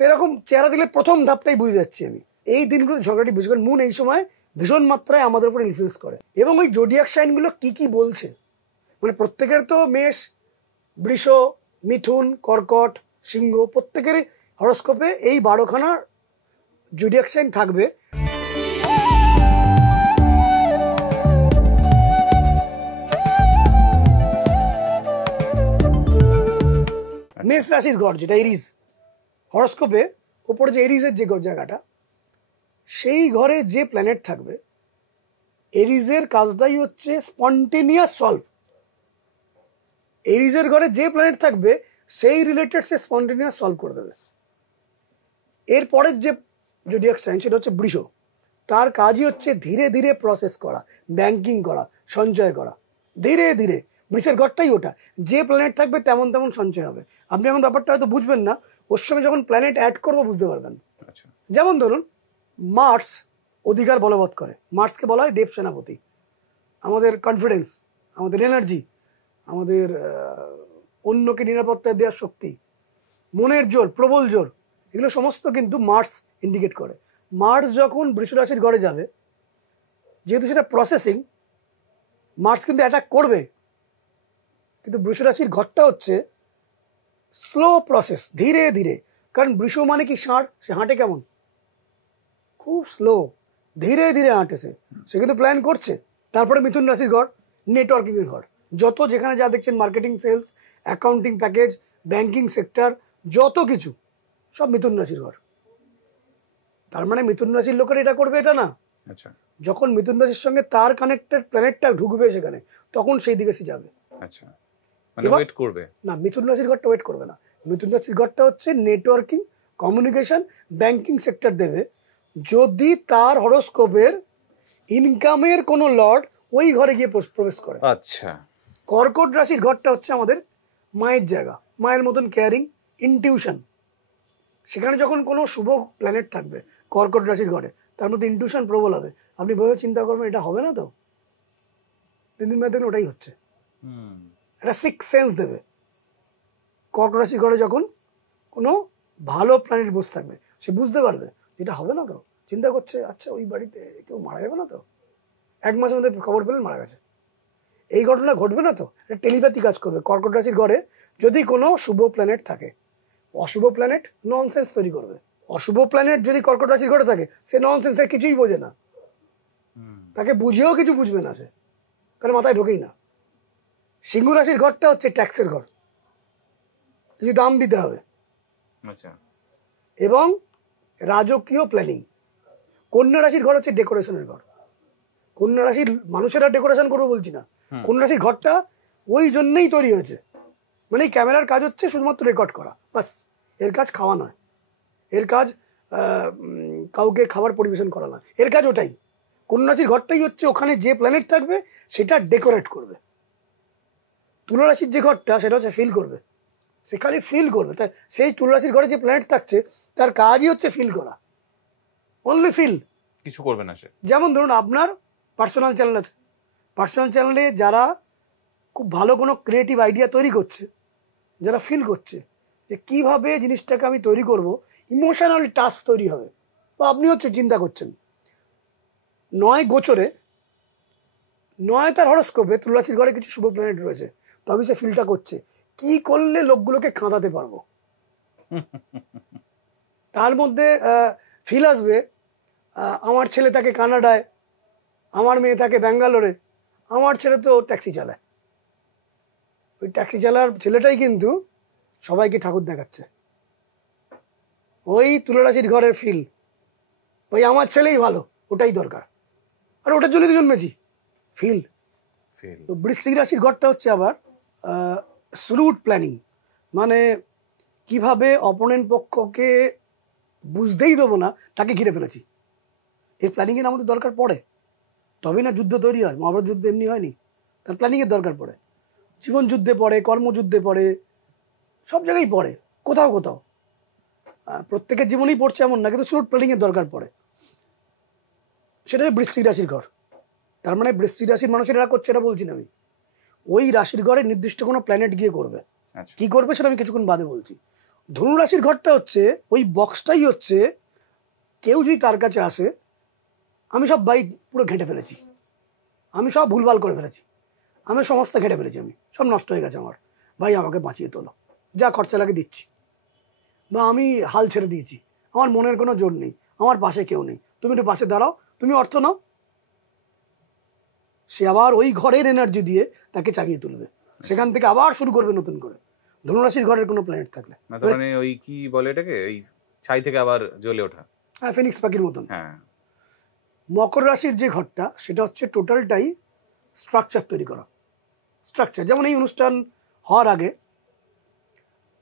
তো এরকম চেহারা দিলে প্রথম ধাপটাই বুঝে যাচ্ছি আমি। এই দিনগুলো ঝগড়াটি বেশি, কারণ মুন এই সময় ভীষণ মাত্রায় আমাদের উপর ইনফ্লুয়েন্স করে। এবং ওই জোডিয়াক সাইনগুলো কি কি বলছে, মানে প্রত্যেকের তো মেষ, বৃষ, মিথুন, কর্কট, সিংহ, প্রত্যেকেরই হরস্কোপে এই 12খানা জোডিয়াক সাইন থাকবে। মেষ রাশির ঘর যেটা এরিজ, হরস্কোপে ওপরে যে এরিজের যে জায়গাটা, সেই ঘরে যে প্ল্যানেট থাকবে, এরিজের কাজটাই হচ্ছে স্পন্টেনিয়াস সলভ। এরিজের ঘরে যে প্ল্যানেট থাকবে সেই রিলেটেড সে স্পন্টেনিয়াস সলভ করে দেবে। এরপরের যে জোডিয়াক সাইন সেটা হচ্ছে বৃষ, তার কাজই হচ্ছে ধীরে ধীরে প্রসেস করা, ব্যাংকিং করা, সঞ্চয় করা, ধীরে ধীরে। বৃষের ঘরটাই ওটা, যে প্ল্যানেট থাকবে তেমন তেমন সঞ্চয় হবে। আপনি এখন ব্যাপারটা হয়তো বুঝবেন না, ওর সঙ্গে যখন প্ল্যানেট অ্যাড করবো বুঝতে পারবেন। যেমন ধরুন মার্স অধিকার বলবৎ করে, মার্সকে বলা হয় দেব সেনাপতি। আমাদের কনফিডেন্স, আমাদের এনার্জি, আমাদের অন্যকে নিরাপত্তা দেওয়ার শক্তি, মনের জোর, প্রবল জোর, এগুলো সমস্ত কিন্তু মার্স ইন্ডিকেট করে। মার্স যখন বৃষ রাশির ঘরে যাবে, যেহেতু সেটা প্রসেসিং, মার্স কিন্তু অ্যাটাক করবে, কিন্তু বৃষ রাশির ঘরটা হচ্ছে স্লো প্রসেস, ধীরে ধীরে। কারণ বৃষ মানে কি ষাঁড়, সে হাঁটে কেমন, খুব স্লো, ধীরে ধীরে হাঁটে সে কিন্তু প্ল্যান করছে। তারপরে মিথুন রাশির ঘর নেটওয়ার্কিংয়ের ঘর, যত যেখানে যা দেখছেন marketing, sales, accounting, package, banking sector, যত কিছু সব মিথুন রাশির ঘর। তার মানে মিথুন রাশির লোকের এটা করবে এটা না। আচ্ছা, যখন মিথুন রাশির সঙ্গে তার কানেক্টেড প্ল্যানেটটা ঢুকবে সেখানে, তখন সেই দিকে সে যাবে। আচ্ছা, মানে ওয়েট করবে না, মিথুন রাশির ঘরটা ওয়েট করবে না। মিথুন রাশির ঘরটা হচ্ছে নেটওয়ার্কিং, কমিউনিকেশন, ব্যাংকিং সেক্টর দেবে, যদি তার হরোস্কোপের ইনকামের কোনো লর্ড ওই ঘরে গিয়ে প্রবেশ করে। আচ্ছা, কর্কট রাশির ঘরটা হচ্ছে আমাদের মায়ের জায়গা, মায়ের মতন কেয়ারিং, ইনটিউশন। সেখানে যখন কোনো শুভ প্ল্যানেট থাকবে কর্কট রাশির ঘরে, তার মধ্যে ইনটিউশন প্রবল হবে। আপনি ভেবে চিন্তা করবেন এটা হবে না তো, দিন দিন বাদে ওটাই হচ্ছে। একটা সিক্স সেন্স দেবে। কর্কট রাশির ঘরে যখন কোনো ভালো প্ল্যানেট বসে থাকবে, সে বুঝতে পারবে এটা হবে না তো, চিন্তা করছে আচ্ছা ওই বাড়িতে কেউ মারা যাবে না তো, 1 মাসের মধ্যে খবর পেলেন মারা গেছে, এই ঘটনা ঘটবে না তো। এটা টেলিপ্যাথি কাজ করবে। কর্কট রাশির ঘরে যদি কোনো শুভ প্ল্যানেট থাকে, অশুভ প্ল্যানেট ননসেন্স তৈরি করবে। অশুভ প্ল্যানেট যদি কর্কট রাশির ঘরে থাকে, সে ননসেন্স, সে কিছুই বোঝে না, তাকে বুঝেও কিছু বুঝবে না, সে তার মাথায় ঢোকেই না। সিংহ রাশির ঘরটা হচ্ছে ট্যাক্সের ঘর, কিছু দাম দিতে হবে। আচ্ছা, এবং রাজকীয় প্ল্যানিং। কন্যা রাশির ঘর হচ্ছে ডেকোরেশনের ঘর। কন্যা রাশির মানুষেরা ডেকোরেশন করবে বলছি না, কন্যা রাশির ঘরটা ওই জন্যই তৈরি হয়েছে। মানে এই ক্যামেরার কাজ হচ্ছে শুধুমাত্র রেকর্ড করা, বাস। এর কাজ খাওয়া নয়, এর কাজ কাউকে খাবার পরিবেশন করা নয়, এর কাজ ওটাই। কন্যা রাশির ঘরটাই হচ্ছে ওখানে যে প্ল্যানেট থাকবে সেটা ডেকোরেট করবে। তুলা রাশির যে ঘরটা সেটা হচ্ছে ফিল করবে, সে খালি ফিল করবে। তাই সেই তুলা রাশির ঘরে যে প্ল্যানেট থাকছে তার কাজই হচ্ছে ফিল করা, অনলি ফিল, কিছু করবে না সে। যেমন ধরুন আপনার পার্সোনাল চ্যানেল আছে, পার্সোনাল চ্যানেলে যারা খুব ভালো কোনো ক্রিয়েটিভ আইডিয়া তৈরি করছে, যারা ফিল করছে যে কীভাবে জিনিসটাকে আমি তৈরি করব, ইমোশনাল টাস্ক তৈরি হবে। বা আপনি হচ্ছে চিন্তা করছেন 9 গোচরে, 9 তার হরস্কোপে তুলাসীর ঘরে কিছু শুভ প্ল্যানেট রয়েছে, তবে সে ফিলটা করছে কি করলে লোকগুলোকে কাঁদাতে পারবো। তার মধ্যে ফিল আসবে আমার ছেলে থাকে কানাডায়, আমার মেয়ে থাকে ব্যাঙ্গালোরে, আমার ছেলে তো ট্যাক্সি চালায়। ওই ট্যাক্সি চালার ছেলেটাই কিন্তু সবাইকে ঠাকুর দেখাচ্ছে। ওই তুলা রাশির ঘরের ফিল, ওই আমার ছেলেই ভালো, ওটাই দরকার, আর ওটার জন্যই তো জন্মেছি, ফিল। তো বৃশ্চিক রাশির ঘরটা হচ্ছে আবার স্রুট প্ল্যানিং, মানে কিভাবে অপোনেন্ট পক্ষকে বুঝতেই দেবো না তাকে ঘিরে ফেলেছি। এই প্ল্যানিংয়ের আমাদের দরকার পড়ে, তবেই না যুদ্ধ তৈরি হয়। মহাভারত যুদ্ধ এমনি হয়নি, তার প্ল্যানিংয়ের দরকার পড়ে। জীবন যুদ্ধে পড়ে, কর্মযুদ্ধে পড়ে, সব জায়গায় পড়ে, কোথাও কোথাও। প্রত্যেকের জীবনেই পড়ছে এমন না, কিন্তু স্রুট প্ল্যানিংয়ের দরকার পড়ে। সেটা বৃশ্চিক রাশির ঘর। তার মানে বৃশ্চিক রাশির মানুষের এরা করছে এটা বলছি না আমি, ওই রাশির ঘরে নির্দিষ্ট কোনো প্ল্যানেট গিয়ে করবে। কি করবে সেটা আমি কিছুক্ষণ বাদে বলছি। ধনুরাশির ঘরটা হচ্ছে ওই বক্সটাই হচ্ছে, কেউ যদি তার কাছে আসে, আমি সব বাইক পুরো ঘেঁটে ফেলেছি, আমি সব ভুলভাল করে ফেলেছি, আমি সমস্ত ঘেঁটে ফেলেছি, আমি সব নষ্ট হয়ে গেছে আমার, ভাই আমাকে বাঁচিয়ে তোলো, যা খরচা লাগে দিচ্ছি, বা আমি হাল ছেড়ে দিয়েছি, আমার মনের কোনো জোর নেই, আমার পাশে কেউ নেই, তুমি একটু পাশে দাঁড়াও, তুমি অর্থ নাও। সে আবার ওই ঘরের এনার্জি দিয়ে তাকে চাগিয়ে তুলবে, সেখান থেকে আবার শুরু করবে নতুন করে। ধনুরাশির ঘরের কোনো প্ল্যানেট থাকলে, মানে ওই কি বলে এটাকে, ওই ছাই থেকে আবার জ্বলে ওঠা, হ্যাঁ, ফিনিক্স পাখির মতন। হ্যাঁ। মকর রাশির যে ঘরটা, সেটা হচ্ছে টোটালটাই স্ট্রাকচার তৈরি করা। স্ট্রাকচার যেমন এই অনুষ্ঠান হওয়ার আগে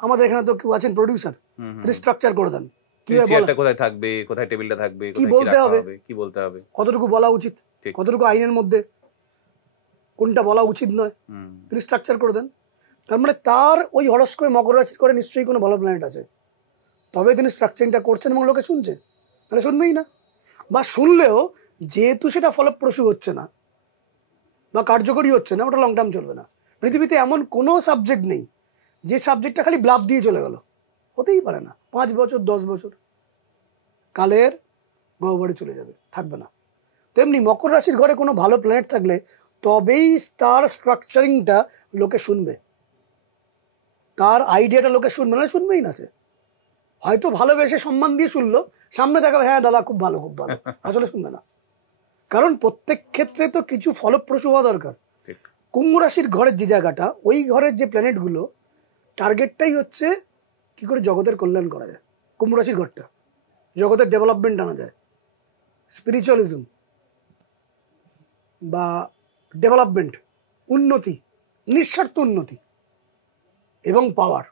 আমাদের এখানে তো কেউ আছেন প্রডিউসার, তিনি স্ট্রাকচার করে দেন, চেয়ারটা কোথায় থাকবে, কোথায় টেবিলটা থাকবে, কি বলতে হবে, কি বলতে হবে, কতটুকু বলা উচিত, কতটুকু আইনের মধ্যে, কোনটা বলা উচিত নয়, তিনি স্ট্রাকচার করে দেন। তার মানে তার ওই হরস্কোপে মকর রাশির করে নিশ্চয়ই কোনো ভালো প্ল্যানেট আছে, তবে তিনি স্ট্রাকচারিংটা করছেন এবং লোকে শুনছে, তাহলে শুনবেই না। বা শুনলেও যেহেতু সেটা ফলপ্রসূ হচ্ছে না বা কার্যকরী হচ্ছে না, ওটা লং টার্ম চলবে না। পৃথিবীতে এমন কোনো সাবজেক্ট নেই যে সাবজেক্টটা খালি ব্লাফ দিয়ে চলে গেল, হতেই পারে না। 5 বছর 10 বছর কালের গহ্বরে চলে যাবে, থাকবে না। তেমনি মকর রাশির ঘরে কোনো ভালো প্ল্যানেট থাকলে তবেই তার স্ট্রাকচারিংটা লোকে শুনবে, তার আইডিয়াটা লোকে শুনবে না, শুনবেই না। সে হয়তো ভালোবেসে সম্মান দিয়ে শুনলো, সামনে দেখাবে হ্যাঁ দাদা খুব ভালো খুব ভালো, আসলে শুনবে না। কারণ প্রত্যেক ক্ষেত্রে তো কিছু ফলপ্রসূ হওয়া দরকার। কুম্ভ রাশির ঘরের যে জায়গাটা, ওই ঘরের যে প্ল্যানেটগুলো টার্গেটটাই হচ্ছে কি করে জগতের কল্যাণ করা যায়। কুম্ভ রাশির ঘরটা জগতের ডেভেলপমেন্ট আনা যায়, স্পিরিচুয়ালিজম বা ডেভেলপমেন্ট, উন্নতি, নিঃস্বার্থ উন্নতি এবং পাওয়ার।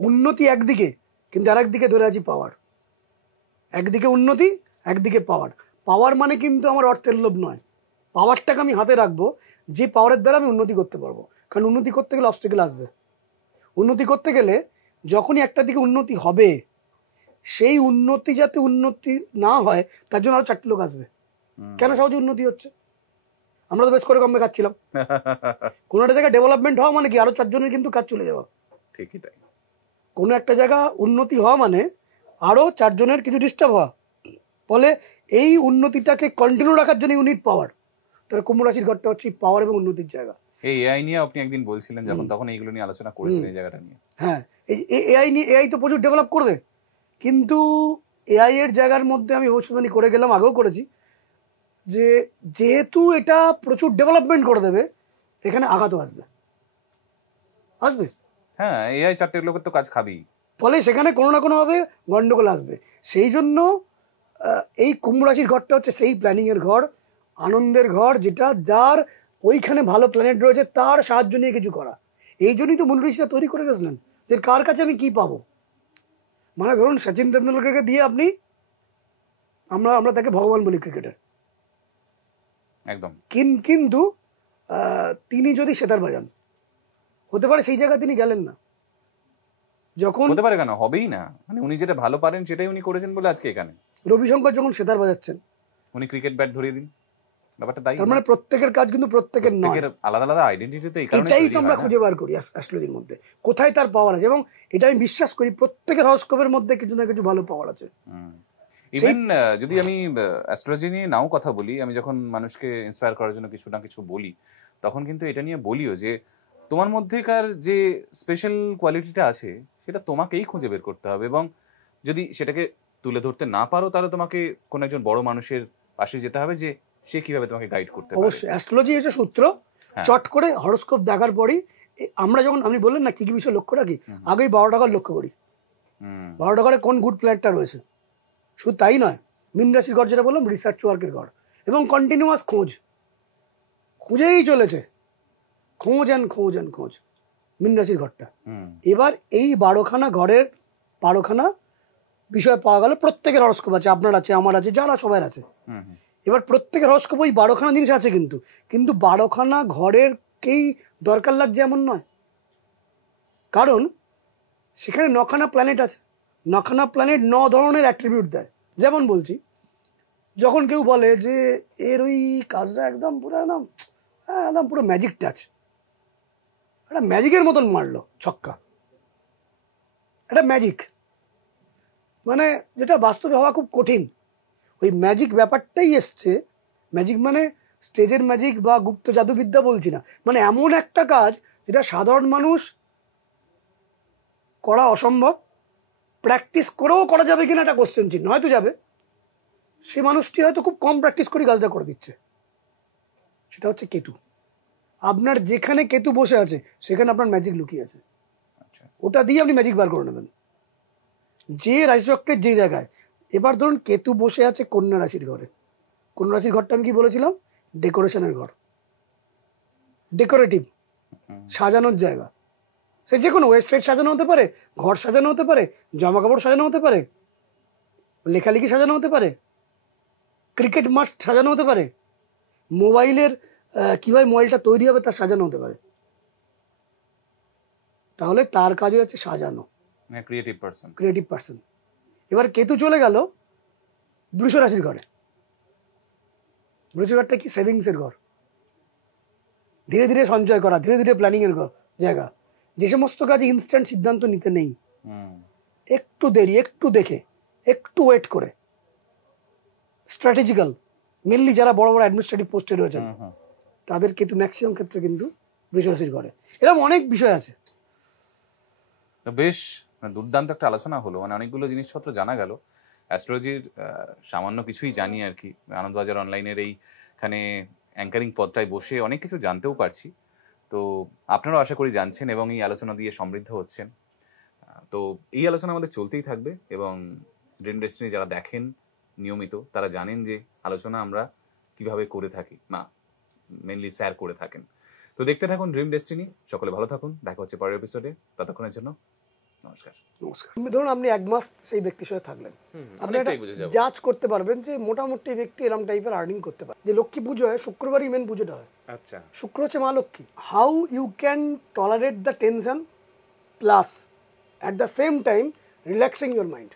উন্নতি একদিকে, কিন্তু আর একদিকে ধরে আছি পাওয়ার। একদিকে উন্নতি, একদিকে পাওয়ার। পাওয়ার মানে কিন্তু আমার অর্থের লোভ নয়, পাওয়ারটাকে আমি হাতে রাখবো যে পাওয়ারের দ্বারা আমি উন্নতি করতে পারবো। কারণ উন্নতি করতে গেলে অবস্টাকেল আসবে। উন্নতি করতে গেলে যখনই একটা দিকে উন্নতি হবে, সেই উন্নতি যাতে উন্নতি না হয় তার জন্য আরো 4টে লোক আসবে। কেন সহজে উন্নতি হচ্ছে? আমরা তো বেশ করে কমে খাচ্ছিলাম। কোনো একটা জায়গায় ডেভেলপমেন্ট হওয়া মানে কি আরো 4 জনের কিন্তু কাজ চলে যাওয়া। ঠিকই তাই। কোনো একটা জায়গা উন্নতি হওয়া মানে আরো 4 জনের কিছু ডিস্টার্ব হওয়া। ফলে এই উন্নতিটাকে কন্টিনিউ রাখার জন্য ইউনিট পাওয়ার। তার কুম্ভ রাশির ঘরটা হচ্ছে পাওয়ার এবং উন্নতির জায়গা। এই এআই নিয়ে আপনি একদিন বলছিলেন যখন, তখন এইগুলো নিয়ে আলোচনা করেছিলেন, এই জায়গাটা নিয়ে। হ্যাঁ, এআই নিয়ে, এআই তো প্রচুর ডেভেলপ করবে, কিন্তু এআই এর জায়গার মধ্যে আমি ভবিষ্যৎবাণী করে গেলাম, আগেও করেছি, যে যেহেতু এটা প্রচুর ডেভেলপমেন্ট করে দেবে, এখানে আঘাতও আসবে। আসবে, হ্যাঁ, এআই 4টে লোকের তো কাজ খাবেই। ফলে সেখানে কোনো না কোনোভাবে গন্ডগোল আসবে। সেই জন্য এই কুম্ভ রাশির ঘরটা হচ্ছে সেই প্ল্যানিংয়ের ঘর, আনন্দের ঘর, যেটা যার ওইখানে ভালো প্ল্যানেট রয়েছে তার সাহায্য নিয়ে কিছু করা। এই জন্যই তো মূল ঋষিরা তৈরি করে গেছিলেন যে কার কাছে আমি কি পাবো। মানে ধরুন সচিন তেন্ডুলকরকে দিয়ে আপনি, আমরা তাকে ভগবান বলি ক্রিকেটের, একদম। কিন্তু তিনি যদি সেতার বাজান, হতে পারে সেই জায়গায় তিনি গেলেন না। যখন হতে পারে কেন, হবেই না। মানে উনি যেটা ভালো পারেন সেটাই উনি করেছেন বলে আজকে এখানে। রবিশঙ্কর যখন সেতার বাজাচ্ছেন, উনি ক্রিকেট ব্যাট ধরিয়ে দিন, ব্যাপারটা তাই। তার মানে প্রত্যেকের কাজ কিন্তু প্রত্যেকের নয়, আলাদা আলাদা আইডেন্টিটি তো এই কারণে এটাই তো আমরা খুঁজে বার করি অ্যাস্ট্রোলজির মধ্যে কোথায় তার পাওয়ার আছে, এবং এটা আমি বিশ্বাস করি প্রত্যেকের হরস্কোপের মধ্যে কিছু না কিছু ভালো পাওয়ার আছে। ইভেন যদি আমি অ্যাস্ট্রোলজি নিয়ে নাও কথা বলি, আমি যখন মানুষকে ইন্সপায়ার করার জন্য কিছু না কিছু বলি, তখন কিন্তু এটা নিয়ে বলিও যে তোমার মধ্যেকার যে স্পেশাল কোয়ালিটিটা আছে সেটা তোমাকেই খুঁজে বের করতে হবে, এবং যদি সেটাকে তুলে ধরতে না পারো তাহলে তোমাকে কোনো একজন বড় মানুষের পাশে যেতে হবে যে সে কিভাবে তোমাকে গাইড করতে পারে। অবশ্যই অ্যাস্ট্রোলজি এটা সূত্র, চট করে হরস্কোপ দেখার পরই আমরা যখন, আপনি বললেন না কি কি বিষয় লক্ষ্য রাখি, আগেই 12টা ঘর লক্ষ্য করি, 12টা ঘরে কোন গুড প্ল্যানেটটা রয়েছে। শুধু তাই নয়, মীন রাশির ঘর যেটা বললাম রিসার্চ ওয়ার্কের ঘর, এবং কন্টিনিউয়াস খুঁজেই চলেছে, খোঁজ মীন রাশির ঘরটা। এবার এই 12খানা ঘরের 12খানা বিষয় পাওয়া গেল, প্রত্যেকের হরস্কোপ আছে, আপনার আছে, আমার আছে, যারা সবার আছে। এবার প্রত্যেকের হরস্কোপ ওই 12খানা জিনিস আছে, কিন্তু 12খানা ঘরেরকেই দরকার লাগছে এমন নয়, কারণ সেখানে 9খানা প্ল্যানেট আছে। 9খানা প্ল্যানেট 9 ধরনের অ্যাট্রিবিউট দেয়। যেমন বলছি, যখন কেউ বলে যে এর ওই কাজটা একদম পুরো ম্যাজিক টাচ, একটা ম্যাজিকের মতন মারলো ছক্কা, একটা ম্যাজিক, মানে যেটা বাস্তবে হওয়া খুব কঠিন, ওই ম্যাজিক ব্যাপারটাই এসছে। ম্যাজিক মানে স্টেজের ম্যাজিক বা গুপ্ত জাদুবিদ্যা বলছি না, মানে এমন একটা কাজ যেটা সাধারণ মানুষ করা অসম্ভব, প্র্যাকটিস করেও করা যাবে কিনা একটা কোশ্চেন চিহ্ন, হয়তো যাবে, সে মানুষটি হয়তো খুব কম প্র্যাকটিস করে কাজটা করে দিচ্ছে। সেটা হচ্ছে কেতু। আপনার যেখানে কেতু বসে আছে সেখানে আপনার ম্যাজিক লুকিয়ে আছে, আচ্ছা, ওটা দিয়ে আপনি ম্যাজিক বার করে নেবেন যে রাশিচক্রের যে জায়গায়। এবার ধরুন কেতু বসে আছে কন্যা রাশির ঘরে। কন্যা রাশির ঘরটা আমি কি বলেছিলাম? ডেকোরেশনের ঘর, ডেকোরেটিভ, সাজানোর জায়গা। সে যে কোনো ওয়েবসাইট সাজানো হতে পারে, ঘর সাজানো হতে পারে, জামা কাপড় সাজানো হতে পারে, লেখালেখি সাজানো হতে পারে, ক্রিকেট মাঠ সাজানো হতে পারে, মোবাইলের কীভাবে মোবাইলটা তৈরি হবে তার সাজানো হতে পারে। তাহলে তার কাজই হচ্ছে সাজানো, ক্রিয়েটিভ পারসন। Creative person. এবার কেতু চলে গেল বৃষ রাশির ঘরে। বৃষ ঘরটা কি? সেভিংসের ঘর, ধীরে ধীরে সঞ্চয় করা, ধীরে ধীরে প্ল্যানিংয়ের জায়গা। যে সমস্ত কাজে ইনস্ট্যান্ট সিদ্ধান্ত নিতে নেই, একটু দেরি, একটু দেখে, একটু ওয়েট করে, স্ট্র্যাটেজিক্যাল। মেনলি যারা বড় বড় অ্যাডমিনিস্ট্রেটিভ পোস্টে রয়েছেন তাদের কিন্তু ম্যাক্সিমাম ক্ষেত্রে কিন্তু বৃষ রাশির ঘরে। এরকম অনেক বিষয় আছে। বেশ দুর্দান্ত একটা আলোচনা হলো, মানে অনেকগুলো জিনিসপত্র জানা গেল অ্যাস্ট্রোলজির। সামান্য কিছুই জানি আর কি, আনন্দবাজার অনলাইনের এইখানে অ্যাঙ্কারিং পদটায় বসে অনেক কিছু জানতেও পারছি। তো আপনারাও আশা করি জানছেন এবং এই আলোচনা দিয়ে সমৃদ্ধ হচ্ছেন। তো এই আলোচনা আমাদের চলতেই থাকবে এবং ড্রিম ডেস্টিনি যারা দেখেন নিয়মিত তারা জানেন যে আলোচনা আমরা কিভাবে করে থাকি, না মেনলি স্যার করে থাকেন। তো দেখতে থাকুন ড্রিম ডেস্টিনি। সকলে ভালো থাকুন, দেখা হচ্ছে পরের এপিসোডে। ততক্ষণের জন্য নমস্কার। নমস্কার। ধরুন আপনি এক মাস সেই ব্যক্তির সাথে থাকলেন, আপনি জাজ করতে পারবেন যে মোটামুটি এই ব্যক্তি এরকম টাইপের আর্নিং করতে পারে। যে লক্ষ্মী পুজো হয় শুক্রবারই মেন পুজোটা হয়। আচ্ছা, শুক্র হচ্ছে মা Lakshmi. How you can tolerate the tension plus at the same time relaxing your mind.